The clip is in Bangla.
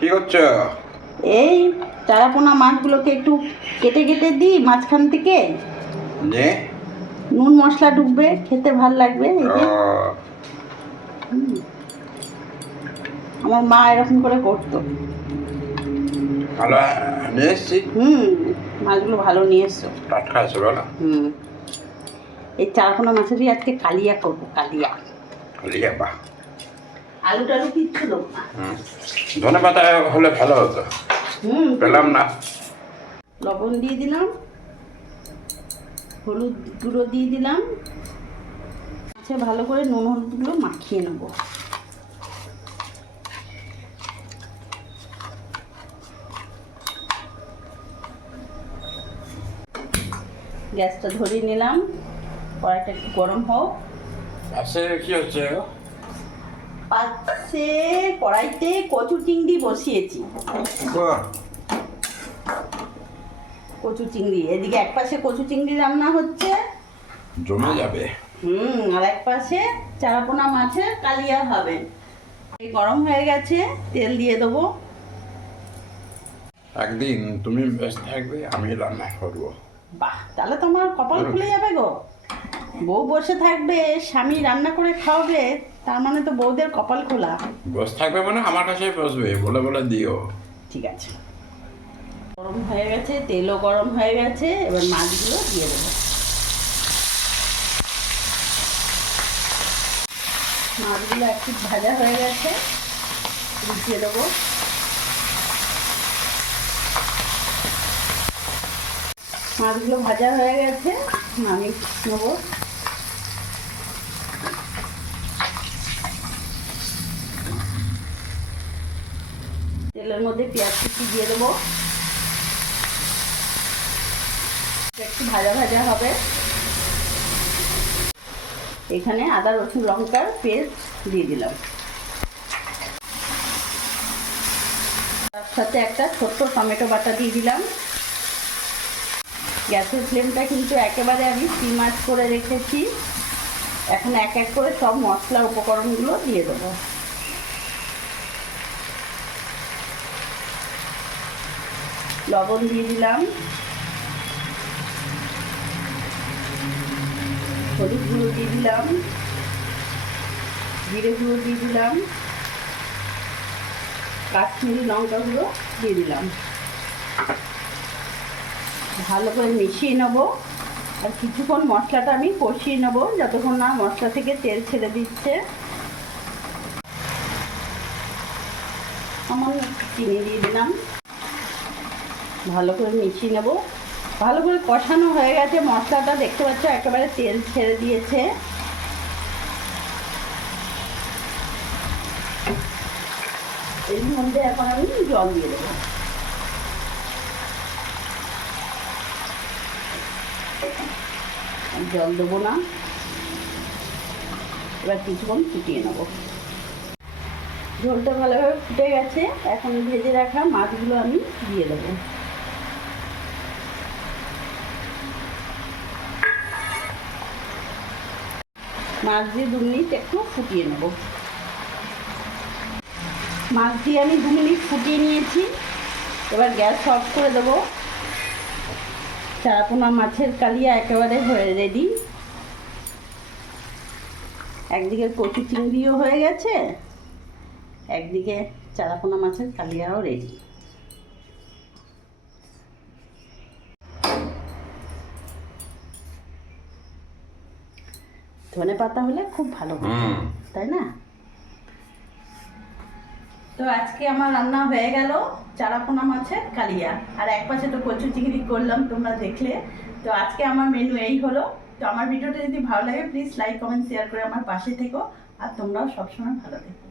কি করছো? এই চারাপোনা মাছগুলোকে একটু কেটে কেটে দিই মাঝখান থেকে, যে নুন মশলা ঢুকবে, খেতে ভাল লাগবে। এই যে হুম, আমার মা এরকম করে করতো। ভালো নিয়ে এসছি। মাছগুলো ভালো নিয়ে এসছো। টাটকা আছে বলো। এই চারাপোনা মাছেরই আজকে কালিয়া করবো, কালিয়া। কালিয়া, বাহ। আলু টালু কিচ্ছু দেবো না। ধনে পাতা হলে ভালো হতো, পেলাম না। লবণ দিয়ে দিলাম, হলুদ গুঁড়ো দিয়ে দিলাম। আচ্ছা, ভালো করে নুন হলুদগুলো মাখিয়ে নেবো। গ্যাসটা ধরিয়ে নিলাম, কড়াইটা একটু গরম হোক। পাশে কি হচ্ছে? পাশে কড়াইতে কচু চিংড়ি বসিয়েছি। কচু চিংড়ি, এদিকে এক পাশে কচু চিংড়ি রান্না হচ্ছে, জমে যাবে। আর এক পাশে চারাপোনা মাছের কালিয়া হবে। গরম হয়ে গেছে, তেল দিয়ে দেবো। একদিন তুমি বেশ থাকবে, আমি রান্না করবো। বাহ, তাহলে তো আমার কপাল খুলে যাবে গো। বউ বসে থাকবে, স্বামী রান্না করে খাওয়াবে, তার মানে তো বউদের কপাল খোলা। বস থাকবে মানে আমার কাছেই বসবে, বলে বলে দিও। ঠিক আছে। গরম হয়ে গেছে, তেলও গরম হয়ে গেছে, এবার মাছগুলো দিয়ে দেবো। মাছগুলো একটু ভাজা হয়ে গেছে, দিয়ে দেবো। মাছগুলো ভাজা হয়ে গেছে, নামিয়ে নেবো। তেলের মধ্যে পেঁয়াজ কুচি দিয়ে দেবো, একটু ভাজা ভাজা হবে। এখানে আদা রসুন লঙ্কার পেস্ট দিয়ে দিলাম, তার সাথে একটা ছোট্ট টমেটো বাটা দিয়ে দিলাম। গ্যাসের ফ্লেমটা কিন্তু একেবারে আমি সিম আঁচ করে রেখেছি। এখন এক এক করে সব মশলা উপকরণগুলো দিয়ে দেবো। লবণ দিয়ে দিলাম, হলুদ গুঁড়ো দিয়ে দিলাম, জিরে গুঁড়ো দিয়ে দিলাম, কাশ্মীরি লঙ্কা গুঁড়ো দিয়ে দিলাম। ভালো করে মিশিয়ে নেবো, আর কিছুক্ষণ মশলাটা আমি কষিয়ে নেবো, যতক্ষণ না মশলা থেকে তেল ছেড়ে দিচ্ছে। সামান্য একটু চিনি দিয়ে দিলাম, ভালো করে মিশিয়ে নেবো। ভালো করে কষানো হয়ে গেছে মশলাটা, দেখতে পাচ্ছ একেবারে তেল ছেড়ে দিয়েছে। এর মধ্যে এখন আমি জল দিয়ে দেবো। জল দেবো না, এবার কিছুক্ষণ ফুটিয়ে নেবো। ঝোলটা ভালোভাবে ফুটে গেছে, এখন ভেজে রাখা মাছগুলো আমি দিয়ে দেবো। মাছ দিয়ে 2 মিনিট একটু ফুটিয়ে নেব। মাছ দিয়ে আমি 2 মিনিট ফুটিয়ে নিয়েছি, এবার গ্যাস অফ করে দেবো। চারাপোনা মাছের কালিয়া একেবারে হয়ে রেডি। একদিকে কচু চিংড়িও হয়ে গেছে, একদিকে চারাপোনা মাছের কালিয়াও রেডি। ধনে পাতা হলে খুব ভালো, তাই না? তো আজকে আমার রান্না হয়ে গেল চারাপোনা মাছের কালিয়া, আর এক পাশে তো কচু চিংড়ি করলাম, তোমরা দেখলে। তো আজকে আমার মেনু এই হলো। তো আমার ভিডিওটা যদি ভালো লাগে প্লিজ লাইক কমেন্ট শেয়ার করে আমার পাশে থেকো, আর তোমরাও সবসময় ভালো থেকো।